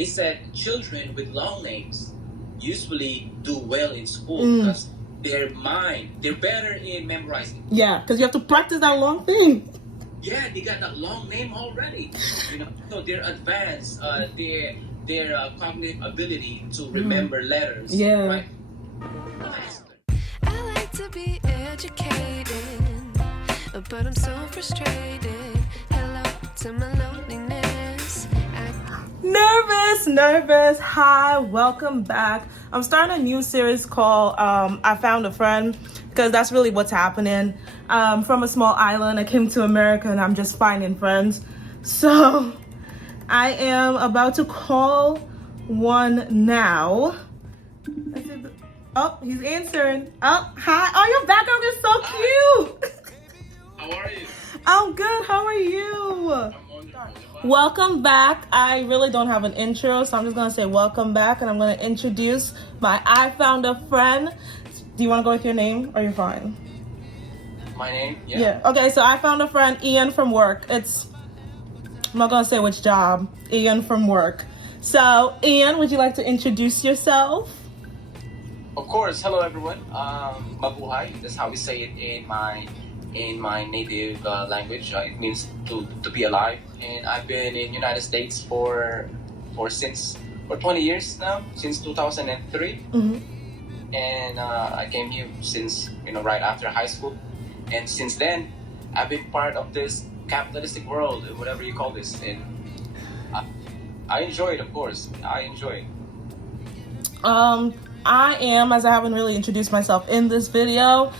They said children with long names usually do well in school because they're better in memorizing. Yeah, because you have to practice that long thing. Yeah, they got that long name already. So they're advanced. Their cognitive ability to remember letters. Yeah. Right? I like to be educated, but I'm so frustrated. Hello to my loneliness. Nervous. Hi, welcome back. I'm starting a new series called I Found a Friend, because that's really what's happening. From a small island, I came to America and I'm just finding friends. So I am about to call one now. Oh, he's answering. Oh, hi. Oh, your background is so cute. How are you? I'm good. How are you? I'm wonderful. Welcome back. I really don't have an intro, so I'm just going to say welcome back, and I'm going to introduce my I Found a Friend. Do you want to go with your name, or you're fine? My name? Yeah. Okay, so I found a friend, Ian from work. I'm not going to say which job. Ian from work. So, Ian, would you like to introduce yourself? Of course. Hello, everyone. Mabuhay. That's how we say it in my native language. It means to be alive. And I've been in United States for 20 years now, since 2003. Mm-hmm. And I came here since right after high school. And since then, I've been part of this capitalistic world, whatever you call this. And I enjoy it, of course. I enjoy it. I am, as I haven't really introduced myself in this video,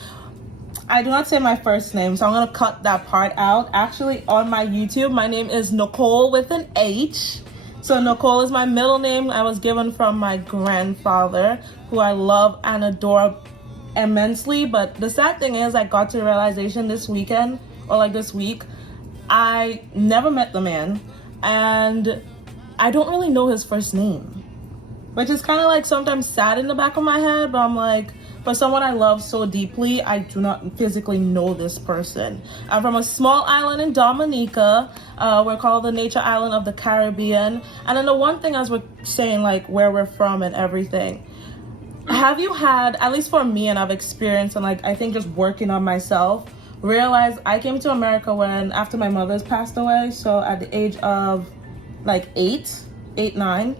I do not say my first name, so I'm going to cut that part out. Actually, on my YouTube, my name is Nichole with an H. So Nichole is my middle name. I was given from my grandfather, who I love and adore immensely. But the sad thing is, I got to the realization this weekend, or like this week, I never met the man, and I don't really know his first name. Which is kind of like sometimes sad in the back of my head, but I'm like, for someone I love so deeply, I do not physically know this person. I'm from a small island in Dominica. We're called the Nature Island of the Caribbean. And then the one thing, as we're saying, like where we're from and everything, have you had, at least for me, and I've experienced, and like I think just working on myself, realized I came to America after my mother's passed away, so at the age of like 9.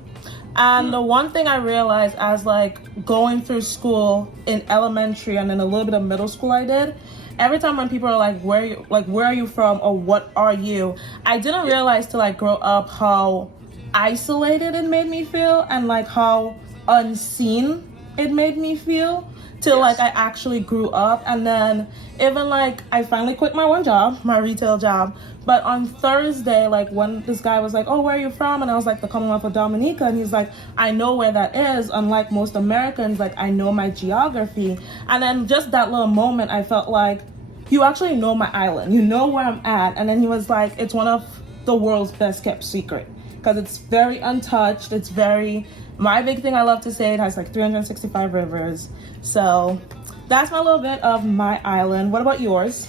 And the one thing I realized as like going through school in elementary and then a little bit of middle school I did, every time when people are like, where are you from, or what are you, I didn't realize till I grow up how isolated it made me feel, and like how unseen it made me feel, till like I actually grew up. And then even like I finally quit my one job, my retail job. But on Thursday, like when this guy was like, oh, where are you from? And I was like, the Commonwealth of Dominica. And he's like, I know where that is. Unlike most Americans, like I know my geography. And then just that little moment, I felt like, you actually know my island. You know where I'm at. And then he was like, it's one of the world's best kept secret, because it's very untouched. It's very, my big thing I love to say, it has like 365 rivers. So that's my little bit of my island. What about yours?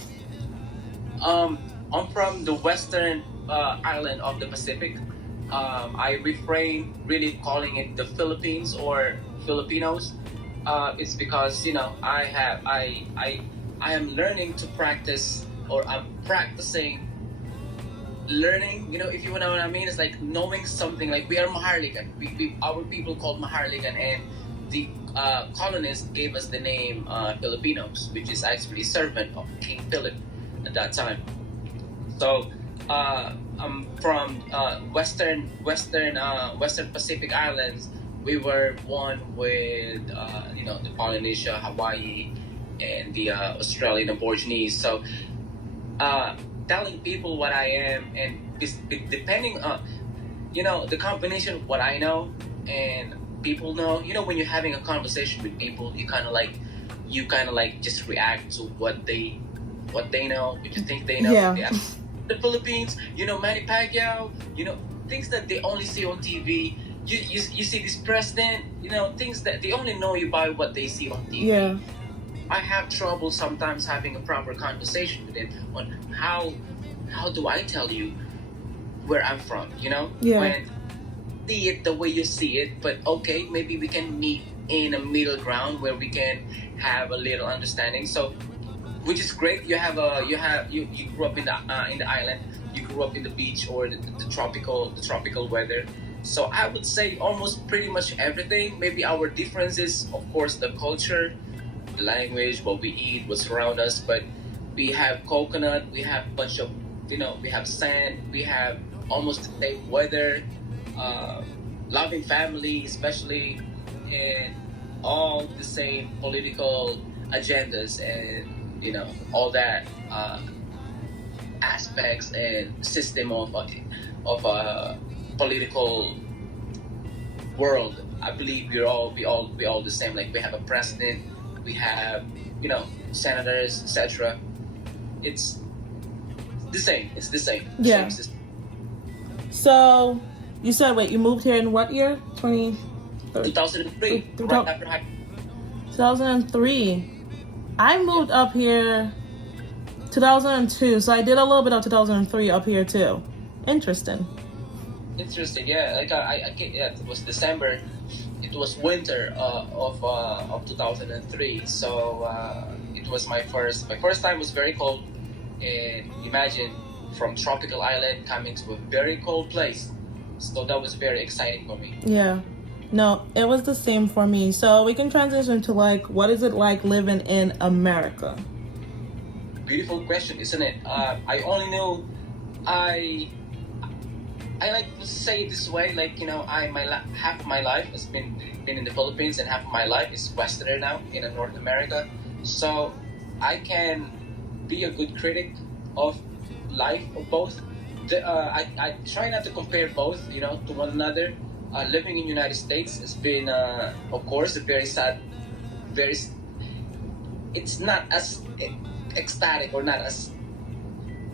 I'm from the western island of the Pacific. I refrain really calling it the Philippines or Filipinos. It's because I am learning to practice, or I'm practicing learning. If you know what I mean, it's like knowing something. Like we are Maharligan. Our people called Maharligan, and the colonists gave us the name Filipinos, which is actually servant of King Philip at that time. So I'm from Western Pacific Islands. We were one with the Polynesia, Hawaii, and the Australian Aborigines. So telling people what I am, and depending on the combination of what I know and people know. When you're having a conversation with people, you kind of like just react to what they know, what you think they know. Yeah. The Philippines, Manny Pacquiao, things that they only see on TV. You see this president, things that they only know you by what they see on TV. Yeah. I have trouble sometimes having a proper conversation with them on how do I tell you where I'm from, Yeah. when see it the way you see it, but okay, maybe we can meet in a middle ground where we can have a little understanding. So, which is great. You grew up in the island, you grew up in the beach or the tropical weather. So I would say almost pretty much everything. Maybe our difference is, of course, the culture, the language, what we eat, what's around us. But we have coconut, we have a bunch of, we have sand, we have almost the same weather, loving family, especially, and all the same political agendas and all that aspects and system of political world. I believe we all the same. Like we have a president, we have senators, etc. It's the same. It's the same. Yeah. So you said, wait, you moved here in what year? 2003. Right after high. 2003. I moved up here 2002, so I did a little bit of 2003 up here too. Interesting, yeah. Like it was December. It was winter of 2003. So it was my first time. Was very cold, and imagine from tropical island coming to a very cold place. So that was very exciting for me. Yeah. No, it was the same for me. So we can transition to like, what is it like living in America? Beautiful question, isn't it? I only know, I like to say it this way, like half of my life has been in the Philippines, and half of my life is Westerner now in North America. So I can be a good critic of life of both. I try not to compare both, to one another. Living in the United States has been, of course, a very sad, it's not as ecstatic or not as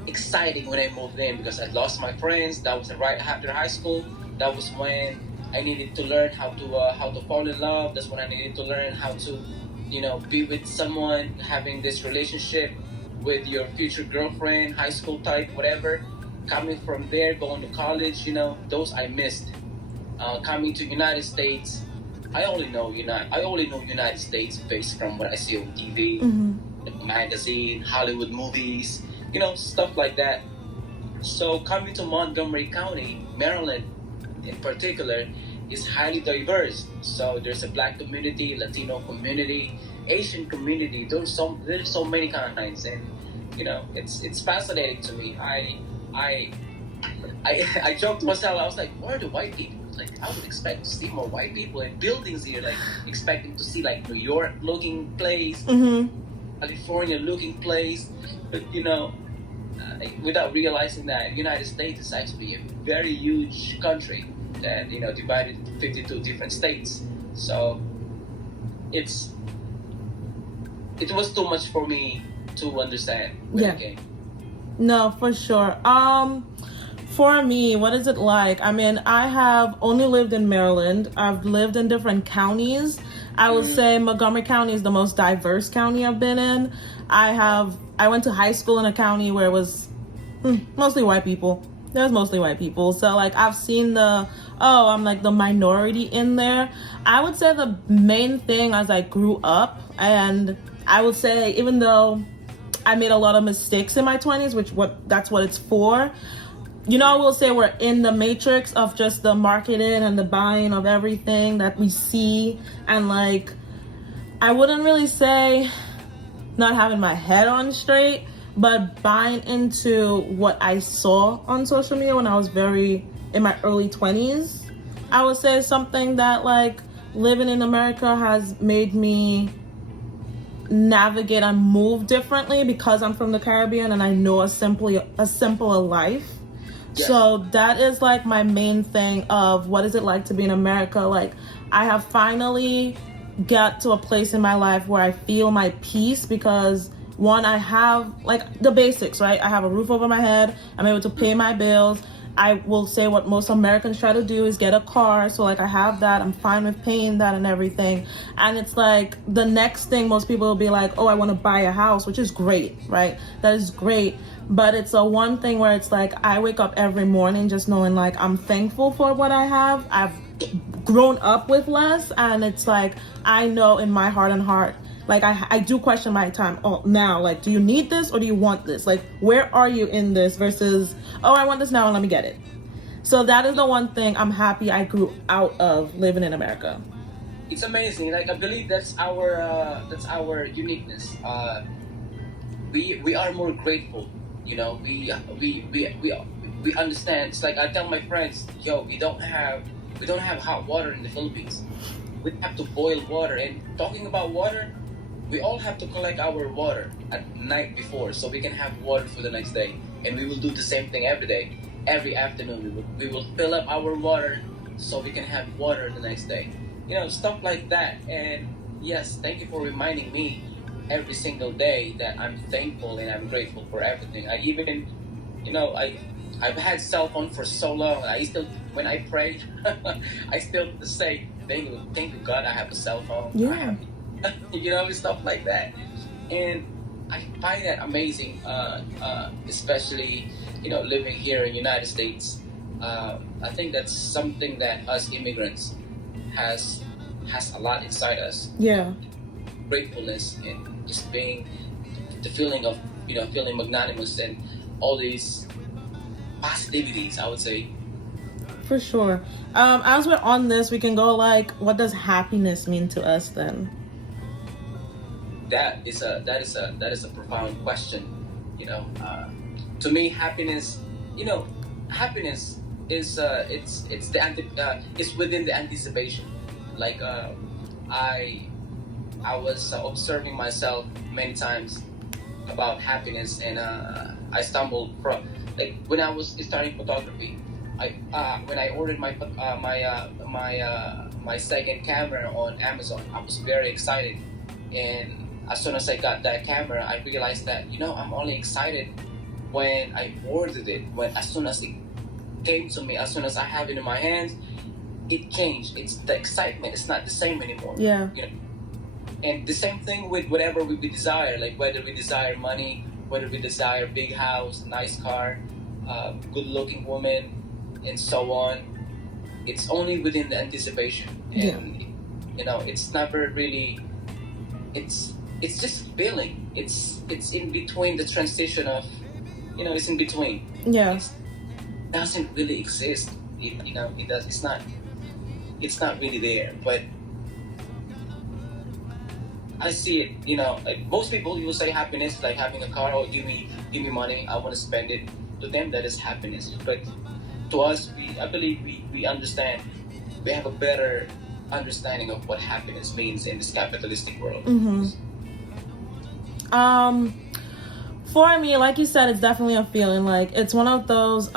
exciting when I moved in, because I lost my friends. That was right after high school. That was when I needed to learn how to fall in love. That's when I needed to learn how to, be with someone, having this relationship with your future girlfriend, high school type, whatever. Coming from there, going to college, those I missed. Coming to United States, I only know United States based from what I see on TV, magazine, Hollywood movies, stuff like that. So coming to Montgomery County, Maryland, in particular, is highly diverse. So there's a Black community, Latino community, Asian community. There's so many kinds, and it's fascinating to me. I joked to myself. I was like, where are the white people? Like, I would expect to see more white people in buildings here, like expecting to see like New York looking place, California looking place, but without realizing that United States is actually a very huge country that divided into 52 different states. So it was too much for me to understand when I came. No, for sure. For me, what is it like? I mean, I have only lived in Maryland. I've lived in different counties. I would say Montgomery County is the most diverse county I've been in. I went to high school in a county where it was mostly white people. There's mostly white people. So like I've seen I'm like the minority in there. I would say the main thing as I grew up, and I would say even though I made a lot of mistakes in my 20s, that's what it's for. I will say we're in the matrix of just the marketing and the buying of everything that we see. And like, I wouldn't really say not having my head on straight, but buying into what I saw on social media when I was in my early 20s. I would say something that like living in America has made me navigate and move differently because I'm from the Caribbean and I know a simpler life. Yes. So that is like my main thing of what is it like to be in America. Like I have finally got to a place in my life where I feel my peace because one, I have like the basics, right? I have a roof over my head. I'm able to pay my bills. I will say what most Americans try to do is get a car. So like I have that. I'm fine with paying that and everything. And it's like the next thing most people will be like, oh, I want to buy a house, which is great, right? That is great. but it's a one thing where it's like I wake up every morning just knowing like I'm thankful for what I have. I've grown up with less, and it's like I know in my heart and heart, like I do question my time now, like, do you need this or do you want this? Like, where are you in this versus, oh, I want this now and let me get it. So that is the one thing I'm happy I grew out of living in America. It's amazing. Like, I believe that's our uniqueness. We are more grateful. You know, we understand. It's like I tell my friends, yo, we don't have hot water in the Philippines. We have to boil water. And talking about water, we all have to collect our water at night before so we can have water for the next day. And we will do the same thing every day. Every afternoon, we will fill up our water so we can have water the next day. You know, stuff like that. And yes, thank you for reminding me every single day that I'm thankful and I'm grateful for everything. I even, you know, I've had cell phone for so long. I still, when I pray, I still say, thank you God I have a cell phone. Yeah. You know, stuff like that. And I find that amazing, especially, you know, living here in the United States. I think that's something that us immigrants has a lot inside us. Yeah. Gratefulness and just being the feeling of, you know, feeling magnanimous and all these positivities, I would say. For sure. As we're on this, we can go like, what does happiness mean to us then? That is a profound question. You know, to me, happiness, you know, happiness is it's within the anticipation. Like I was observing myself many times about happiness, and I stumbled from, like, when I was starting photography. When I ordered my second camera on Amazon, I was very excited, and as soon as I got that camera, I realized that, you know, I'm only excited when I ordered it. As soon as it came to me, as soon as I have it in my hands, it changed. It's the excitement. It's not the same anymore. Yeah. You know, and the same thing with whatever we desire. Like whether we desire money, whether we desire big house, nice car, good-looking woman, and so on. It's only within the anticipation, and you know, it's never really. It's just feeling. It's in between the transition of, you know, it's in between. Yeah. It doesn't really exist. You know, it does. It's not really there. But I see it. You know, like most people, you will say happiness is like having a car. Or give me money. I want to spend it. To them, that is happiness. But to us, I believe we understand. We have a better understanding of what happiness means in this capitalistic world. Mm-hmm. For me, like you said, it's definitely a feeling. Like, it's one of those,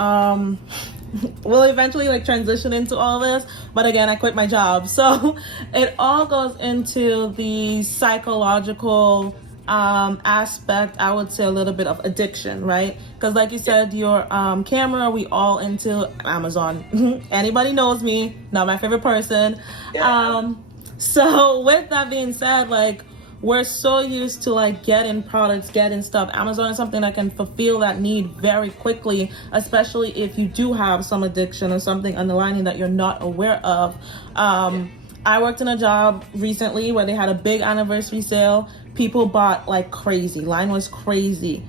we'll eventually like transition into all this, but again, I quit my job. So it all goes into the psychological aspect. I would say a little bit of addiction, right? Because like you said, your camera, we all into Amazon. Anybody knows me, not my favorite person. Yeah. So with that being said, like, we're so used to like getting products, getting stuff. Amazon is something that can fulfill that need very quickly, especially if you do have some addiction or something underlying that you're not aware of. I worked in a job recently where they had a big anniversary sale. People bought like crazy. Line was crazy.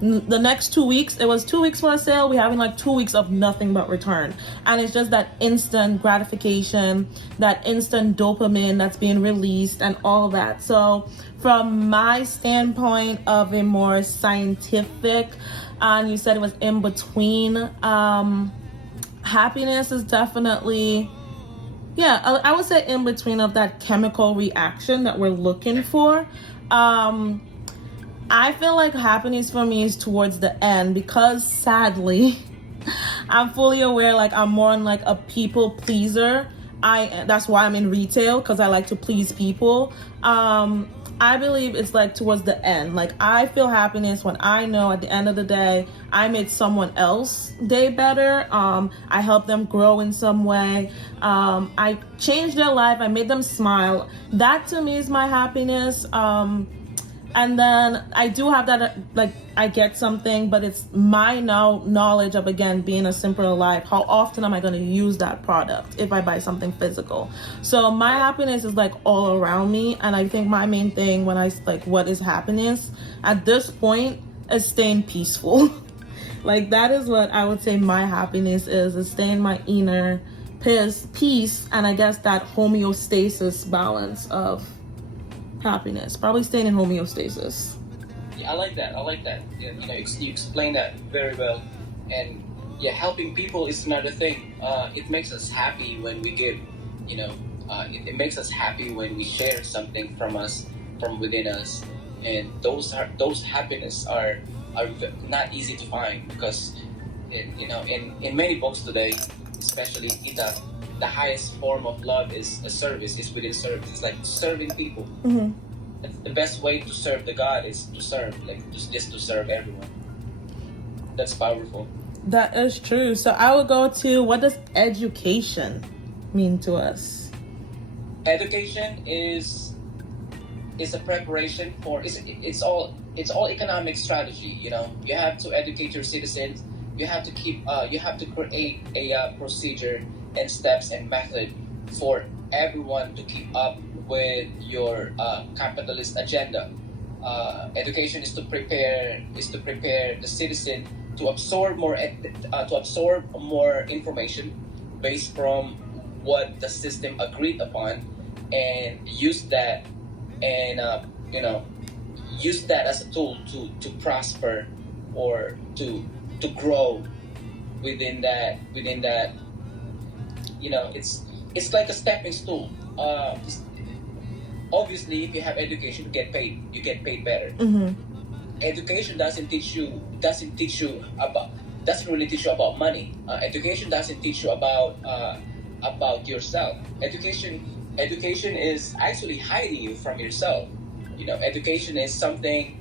The next 2 weeks, it was 2 weeks for a sale. We're having like 2 weeks of nothing but return. And it's just that instant gratification, that instant dopamine that's being released and all that. So from my standpoint of a more scientific, and you said it was in between, happiness is definitely, I would say in between of that chemical reaction that we're looking for. I feel like happiness for me is towards the end because sadly, I'm fully aware like I'm more on like a people pleaser. That's why I'm in retail, because I like to please people. I believe it's like towards the end. Like I feel happiness when I know at the end of the day I made someone else day better. I helped them grow in some way. I changed their life. I made them smile. That to me is my happiness. And then I do have that, like, I get something, but it's my knowledge of, again, being a simpler life. How often am I going to use that product if I buy something physical? So my happiness is like all around me. And I think my main thing when I like, what is happiness at this point is staying peaceful. Like, that is what I would say my happiness is staying my inner peace. And I guess that homeostasis balance of happiness, probably staying in homeostasis. Yeah, I like that. Yeah, you explain that very well. And yeah, helping people is another thing. It makes us happy when we give. It makes us happy when we share something from within us. And those happiness are not easy to find, because in many books today, especially Ita, the highest form of love is a service. It's within service. It's like serving people. Mm-hmm. The best way to serve the God is to serve, like just to serve everyone. That's powerful. That is true. So I would go to, what does education mean to us? Education is a preparation for it's all economic strategy. You have to educate your citizens. You have to create a procedure and steps and method for everyone to keep up with your capitalist agenda. Education is to prepare the citizen to absorb more information based from what the system agreed upon, and use that as a tool to prosper or to grow within that. It's like a stepping stone. Obviously, if you have education, you get paid better. Mm-hmm. Education doesn't really teach you about money. Education doesn't teach you about yourself. Education is actually hiding you from yourself. Education is something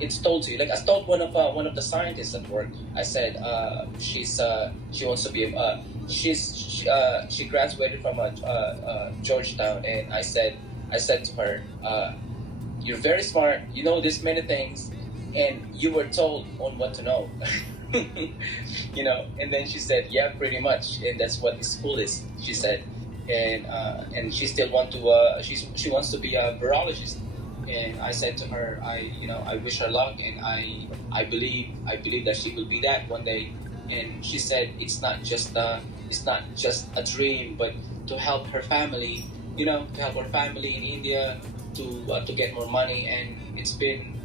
it's told to you. Like, I told one of the scientists at work. I said she wants to be she graduated from Georgetown, and I said to her, you're very smart, you know this many things, and you were told on what to know. And then she said, yeah, pretty much, and that's what the school is, she said. And she still she wants to be a virologist. And I said to her, I wish her luck, and I believe that she will be that one day. And she said it's not just a dream, but to help her family, to help her family in India to get more money. And it's been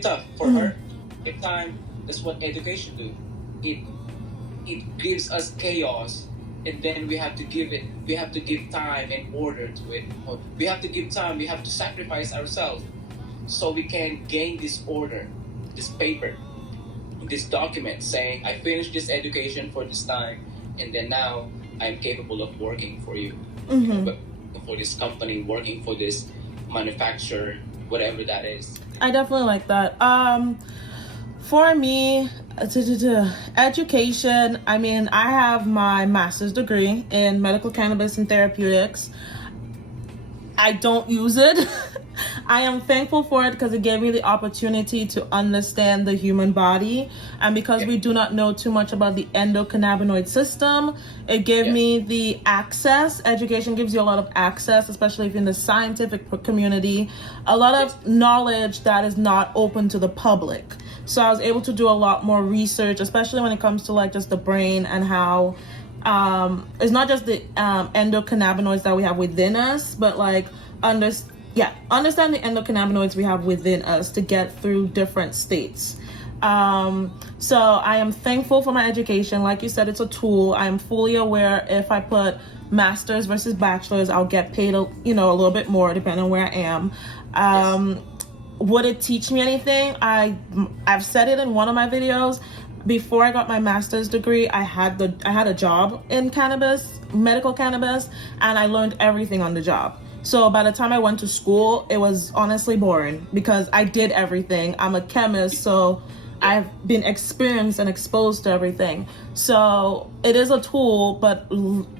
tough for her. At time, that's what education do. It gives us chaos, and then we have to give time and order to it. We have to give time. We have to sacrifice ourselves so we can gain this order, this paper, this document saying I finished this education for this time, and then now I'm capable of working for you, for this company, working for this manufacturer, whatever that is. I definitely like that. For me, education, I mean, I have my master's degree in medical cannabis and therapeutics. I don't use it. I am thankful for it because it gave me the opportunity to understand the human body. And because we do not know too much about the endocannabinoid system, it gave me the access. Education gives you a lot of access, especially if you're in the scientific community, a lot of knowledge that is not open to the public. So I was able to do a lot more research, especially when it comes to like just the brain and how it's not just the endocannabinoids that we have within us, but like understand the endocannabinoids we have within us to get through different states. So I am thankful for my education. Like you said, it's a tool. I am fully aware if I put master's versus bachelor's, I'll get paid a little bit more depending on where I am. Would it teach me anything? I've said it in one of my videos. Before I got my master's degree, I had a job in cannabis, medical cannabis, and I learned everything on the job. So by the time I went to school, it was honestly boring because I did everything. I'm a chemist, so I've been experienced and exposed to everything. So it is a tool, but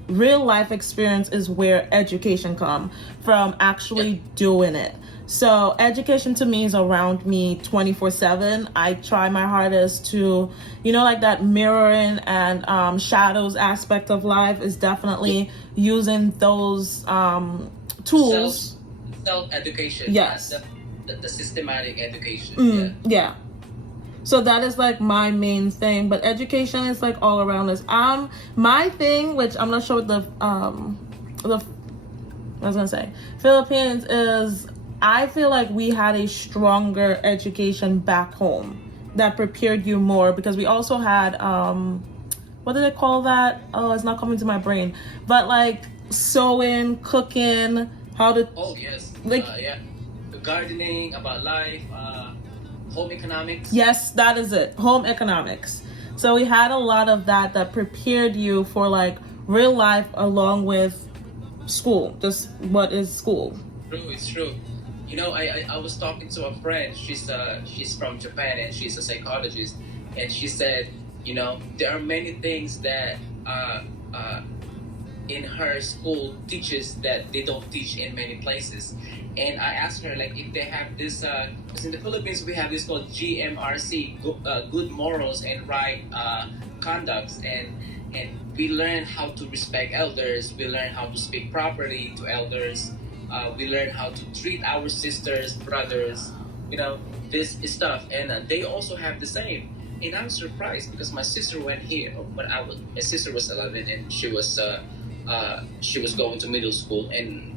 real life experience is where education come from, actually doing it. So education to me is around me 24/7. I try my hardest to, like that mirroring and shadows aspect of life is definitely using those tools. Self-education. Yes. The systematic education. Yeah. So that is like my main thing, but education is like all around us. My thing, which I'm not sure what Philippines is, I feel like we had a stronger education back home that prepared you more, because we also had, what do they call that? Oh, it's not coming to my brain. But like sewing, cooking, how to... Oh, yes. Like, gardening, about life, home economics. Yes, that is it. Home economics. So we had a lot of that prepared you for like real life along with school. Just what is school? True, it's true. I was talking to a friend. She's from Japan and she's a psychologist, and she said, there are many things that in her school teaches that they don't teach in many places. And I asked her, like, if they have this, because in the Philippines we have this called GMRC, good morals and right conducts, and we learn how to respect elders, we learn how to speak properly to elders, we learn how to treat our sisters, brothers, this stuff, and they also have the same. And I'm surprised because my sister went here when my sister was 11 and she was going to middle school, and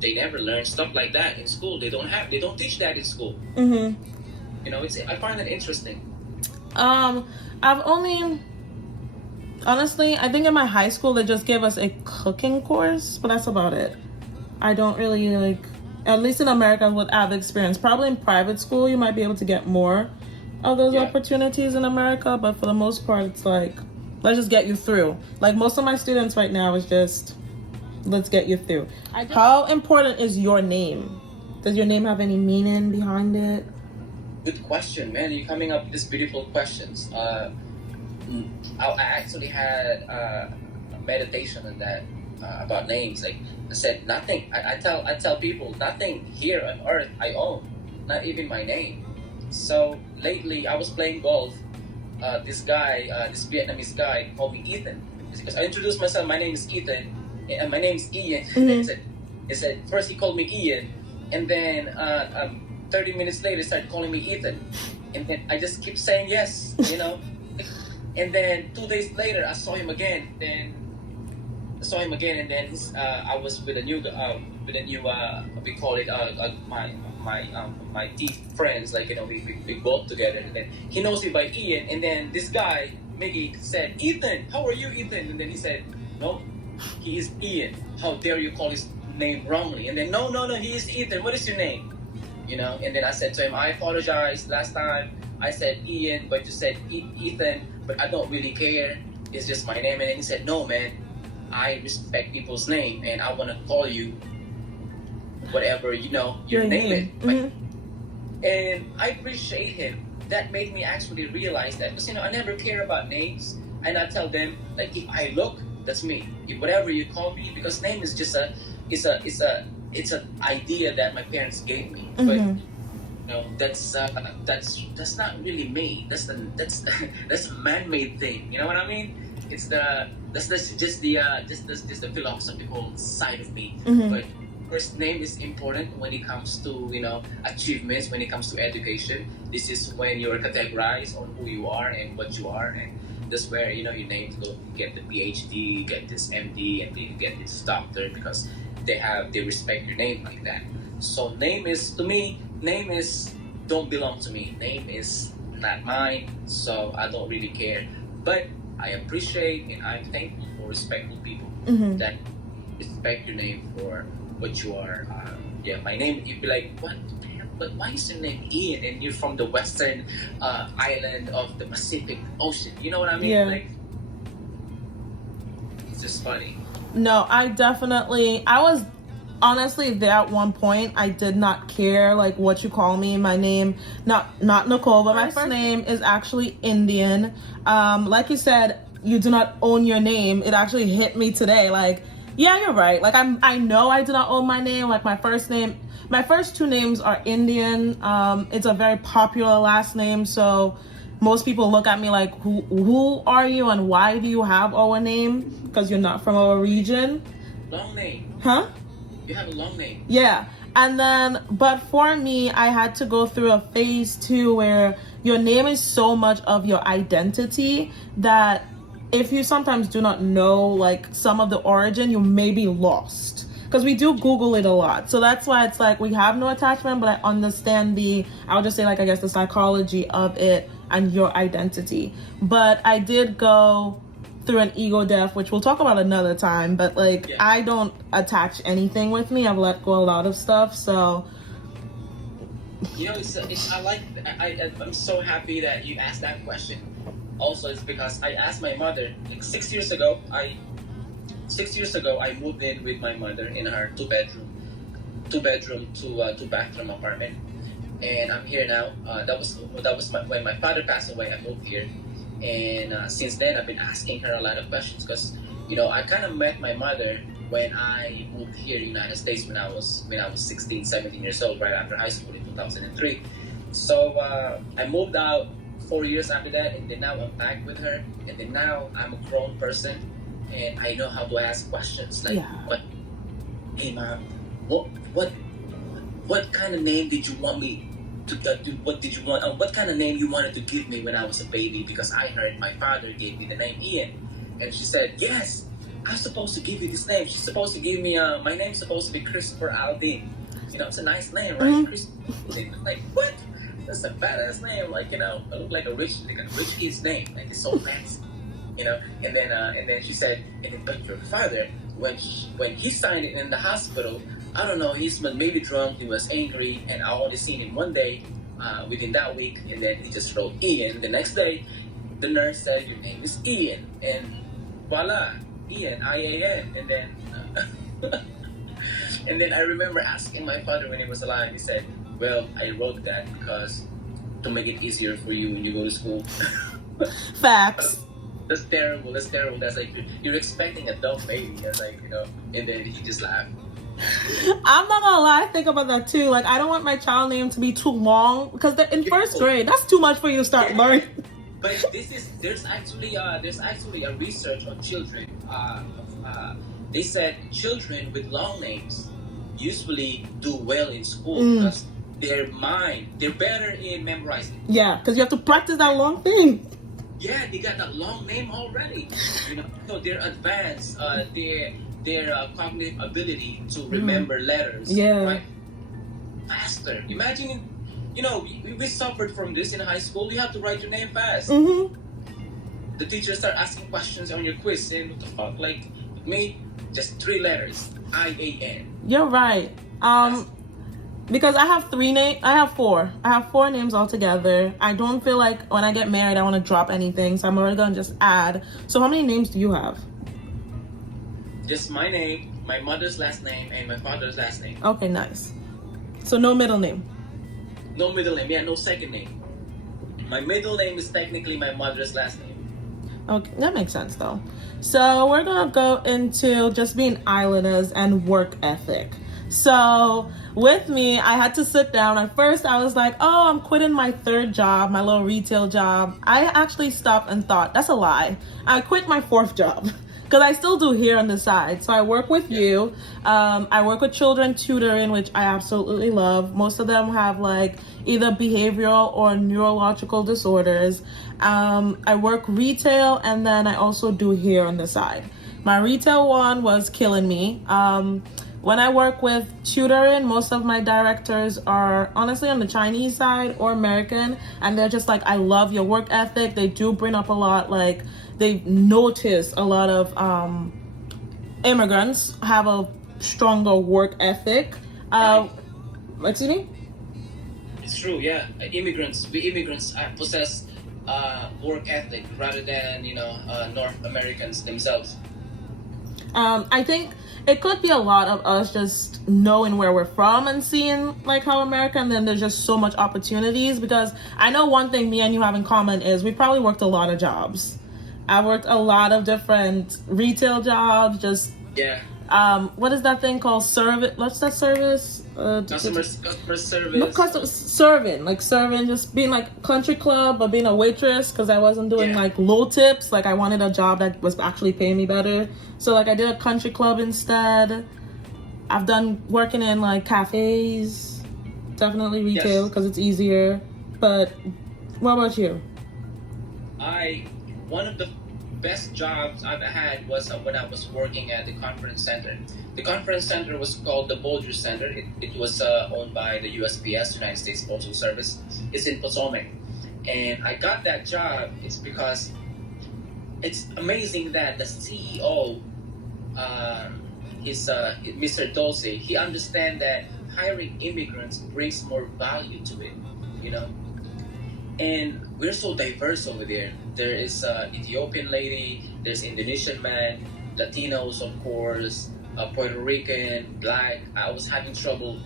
they never learn stuff like that in school. They don't teach that in school. I find it interesting. Honestly, I think in my high school they just gave us a cooking course, but that's about it. I don't really at least in America with experience. Probably in private school you might be able to get more of those opportunities in America, but for the most part it's like, let's just get you through. Like most of my students right now is just, let's get you through. How important is your name? Does your name have any meaning behind it? Good question, man. You're coming up with these beautiful questions. I actually had a meditation on that about names. Like I said, nothing. I tell people nothing here on earth I own, not even my name. So lately, I was playing golf. This Vietnamese guy called me Ethan because I introduced myself. My name is Ethan, and my name is Ian. He said first he called me Ian, and then 30 minutes later, he started calling me Ethan, and then I just keep saying yes, And then 2 days later, I saw him again. And then I was with a new we call it my teeth friends, like we golf together, and then he knows me by Ian, and then this guy Mickey said, Ethan, how are you, Ethan? And then he said, no, he is Ian. How dare you call his name wrongly? And then no, he is Ethan. What is your name? And then I said to him, I apologize. Last time I said Ian, but you said Ethan, but I don't really care. It's just my name. And then he said, no, man, I respect people's name, and I want to call you whatever your name is. Mm-hmm. And I appreciate him. That made me actually realize that, because I never care about names, and I tell them, like, if I look, that's me. If whatever you call me, because name is just it's an idea that my parents gave me. Mm-hmm. But that's not really me. That's a man-made thing. You know what I mean? It's that's just the philosophical side of me. Mm-hmm. But first, name is important when it comes to achievements, when it comes to education. This is when you're categorized on who you are and what you are, and that's where your name to go get the PhD, get this MD, and then get this doctor, because they respect your name like that. So name is, to me, don't belong to me. Name is not mine, so I don't really care. But I appreciate and I'm thankful for respectful people Mm-hmm. that respect your name for what you are. My name, you'd be like, what? But why is your name Ian and you're from the western island of the Pacific Ocean? You know what I mean? Yeah. Like, it's just funny. No, I was honestly, there at one point, I did not care like what you call me. My name, not Nicole, but my first name is actually Indian. Like you said, you do not own your name. It actually hit me today. Like, yeah, you're right. Like I know I do not own my name. Like my first two names are Indian. It's a very popular last name, so most people look at me like, who are you and why do you have our name? Because you're not from our region. Long name. Huh? You have a long name. Yeah. And then, but for me, I had to go through a phase too where your name is so much of your identity that if you sometimes do not know like some of the origin, you may be lost. Because we do Google it a lot. So that's why it's like we have no attachment, but I understand I'll just say like, I guess the psychology of it and your identity. But I did go through an ego death, which we'll talk about another time, but like, yeah. I don't attach anything with me. I've let go a lot of stuff, so. You know, I'm so happy that you asked that question. Also, it's because I asked my mother, like 6 years ago, I moved in with my mother in her two bedroom, two bathroom apartment, and I'm here now. That was when my father passed away. I moved here, and since then I've been asking her a lot of questions because I kind of met my mother when I moved here in the United States when I was 16, 17 years old, right after high school in 2003. So I moved out 4 years after that, and then now I'm back with her, and then now I'm a grown person. And I know how to ask questions like, hey mom, what kind of name did you want me to do? What kind of name you wanted to give me when I was a baby? Because I heard my father gave me the name Ian, and she said, yes, I'm supposed to give you this name. She's supposed to give me my name's supposed to be Christopher Alvin. It's a nice name, right? Mm-hmm. Like, what? That's a badass name. Like, I look like a rich kid's name. Like, it's so fancy. And then she said, but your father, when he signed it in the hospital, I don't know, he's maybe drunk, he was angry, and I only seen him one day within that week, and then he just wrote Ian. The next day, the nurse said, your name is Ian, and voila, Ian, I-A-N, and then and then I remember asking my father when he was alive, he said, well, I wrote that because to make it easier for you when you go to school. Facts. That's terrible. That's like, you're expecting a dumb baby. That's like, and then he just laughed. I'm not gonna lie, I think about that too. Like, I don't want my child name to be too long because they're in first grade. That's too much for you to start learning. But there's actually a research on children. They said children with long names usually do well in school because they're better in memorizing. Yeah, because you have to practice that long thing. Yeah, they got that long name already. So they're advanced. Their cognitive ability to remember letters. Yeah. Right? Faster. Imagine, we suffered from this in high school. You have to write your name fast. Mm-hmm. The teachers start asking questions on your quiz, saying, "What the fuck?" Like me, just 3 letters. I-A-N. You're right. Because I have 4. I have 4 names altogether. I don't feel like when I get married I want to drop anything, so I'm already gonna just add. So how many names do you have? Just my name, my mother's last name, and my father's last name. Okay, nice. So no middle name? No middle name, yeah, no second name. My middle name is technically my mother's last name. Okay, that makes sense though. So we're gonna go into just being islanders and work ethic. So with me, I had to sit down. At first, I was like, oh, I'm quitting my 3rd job, my little retail job. I actually stopped and thought, that's a lie. I quit my 4th job because I still do hair on the side. So I work with you. I work with children tutoring, which I absolutely love. Most of them have like either behavioral or neurological disorders. I work retail, and then I also do hair on the side. My retail one was killing me. When I work with tutoring, most of my directors are honestly on the Chinese side or American, and they're just like, I love your work ethic. They do bring up a lot, like they notice a lot of immigrants have a stronger work ethic. Excuse me? It's true, yeah. We immigrants possess work ethic rather than North Americans themselves. I think it could be a lot of us just knowing where we're from and seeing like how America, and then there's just so much opportunities, because I know one thing me and you have in common is we probably worked a lot of jobs. I worked a lot of different retail jobs, just Yeah. what is that thing called? What's that service? Customer service. No, serving, just being like country club, but being a waitress, because I wasn't doing like low tips. Like I wanted a job that was actually paying me better. So like I did a country club instead. I've done working in like cafes, definitely retail because it's easier. But what about you? One of the best jobs I've had was when I was working at the conference center. The conference center was called the Bolger Center. It was owned by the USPS, United States Postal Service. It's in Potomac. And I got that job, it's because it's amazing that the CEO, Mr. Dulce, he understands that hiring immigrants brings more value to it, you know? And we're so diverse over there. There is Ethiopian lady, there's Indonesian man, Latinos, of course, Puerto Rican, Black. I was having trouble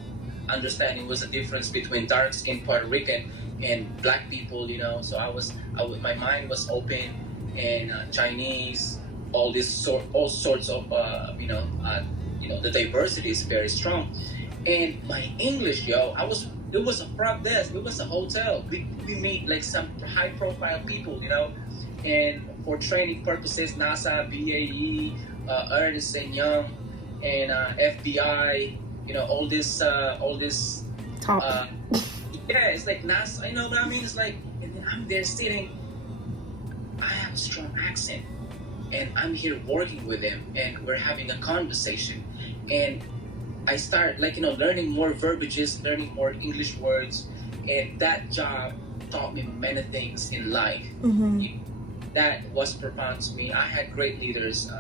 understanding what's the difference between dark-skinned Puerto Rican and Black people, you know. So my mind was open, and Chinese, all sorts of, the diversity is very strong. And my English, it was a front desk, it was a hotel. We meet like some high profile people, you know, and for training purposes, NASA, BAE, Ernst & Young, and FBI, you know, all this Top. it's like NASA, you know what I mean? It's like, and then I'm there sitting, I have a strong accent, and I'm here working with them, and we're having a conversation, and I start learning more verbiages, learning more English words, and that job taught me many things in life. That was profound to me. I had great leaders.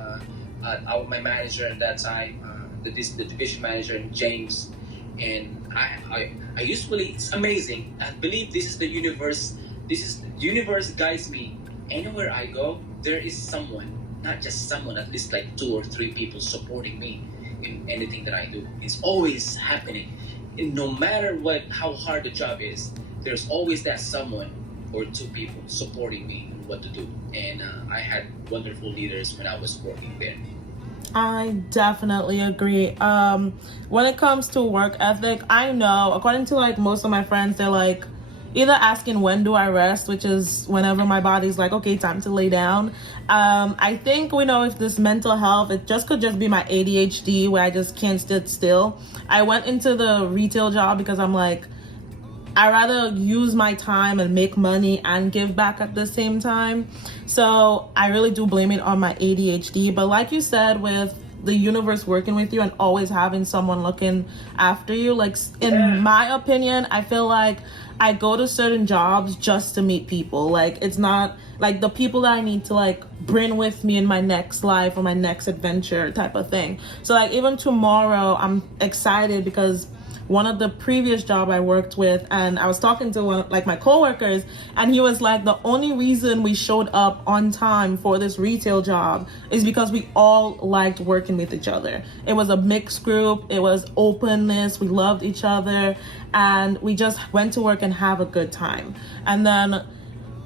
My manager at that time, the division manager, James, and I usually, it's amazing. I believe this is the universe. The universe guides me. Anywhere I go, there is someone, not just someone, at least like 2 or 3 people supporting me in anything that I do. It's always happening. And no matter how hard the job is, there's always that someone or 2 people supporting me in what to do. And I had wonderful leaders when I was working there. I definitely agree. When it comes to work ethic, I know, according to like most of my friends, they're like either asking when do I rest, which is whenever my body's like, okay, time to lay down. I think we know if this mental health, it could just be my ADHD where I just can't sit still. I went into the retail job because I'm like, I rather use my time and make money and give back at the same time. So I really do blame it on my ADHD. But like you said, with the universe working with you and always having someone looking after you, like in my opinion, I feel like I go to certain jobs just to meet people. Like it's not like the people that I need to like bring with me in my next life or my next adventure type of thing. So like even tomorrow I'm excited because one of the previous job I worked with, and I was talking to one, like my coworkers, and he was like, the only reason we showed up on time for this retail job is because we all liked working with each other. It was a mixed group. It was openness. We loved each other, and we just went to work and have a good time. And then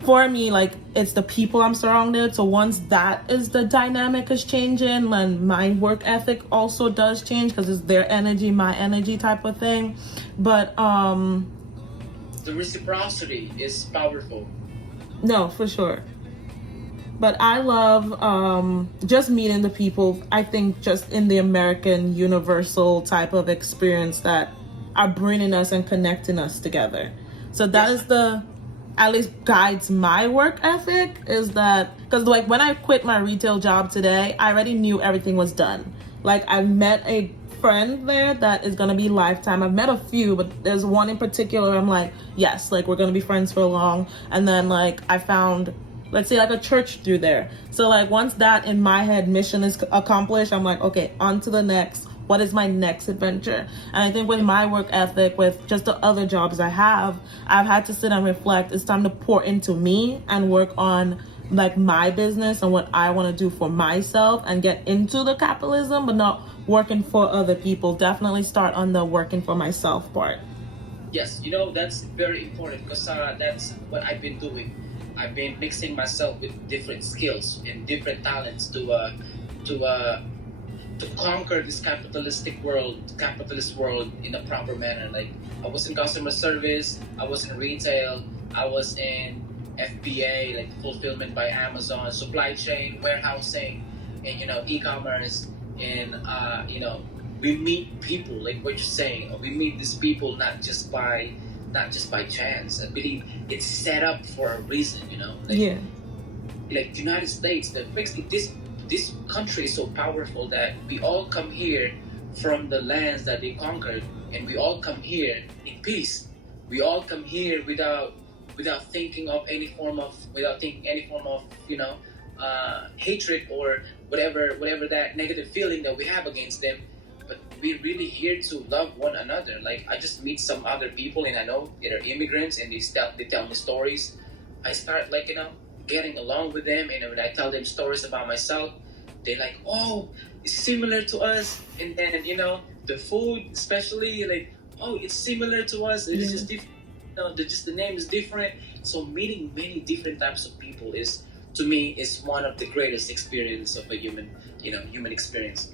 for me, like, it's the people I'm surrounded. So once that is the dynamic is changing, then my work ethic also does change because it's their energy, my energy type of thing. But the reciprocity is powerful. No, for sure. But I love just meeting the people. I think just in the American universal type of experience that are bringing us and connecting us together. So that is at least guides my work ethic, is that because like when I quit my retail job today, I already knew everything was done. Like I met a friend there that is gonna be lifetime. I've met a few, but there's one in particular I'm like, yes, like we're gonna be friends for long. And then like I found, let's say, like a church through there. So like once that in my head mission is accomplished, I'm like, okay, on to the next. What is my next adventure? And I think with my work ethic, with just the other jobs I've had to sit and reflect. It's time to pour into me and work on like my business and what I want to do for myself and get into the capitalism, but not working for other people. Definitely start on the working for myself part. Yes, you know, that's very important because that's what I've been doing. I've been mixing myself with different skills and different talents to to conquer this capitalist world in a proper manner. Like I was in customer service, I was in retail, I was in FBA, like fulfillment by Amazon, supply chain, warehousing, and you know, e-commerce, and you know, we meet people like what you're saying. We meet these people not just by chance. I believe it's set up for a reason. You know, like United States, this country is so powerful that we all come here from the lands that they conquered, and we all come here in peace. We all come here without thinking any form of you know hatred or whatever that negative feeling that we have against them. But we're really here to love one another. Like I just meet some other people, and I know they're immigrants, and they tell me stories. I start like you know getting along with them, and when I tell them stories about myself, they're like, "Oh, it's similar to us." And then you know the food, especially like, "Oh, it's similar to us. It's just different. No, just the name is different." So meeting many different types of people is, to me, is one of the greatest experience of a human experience.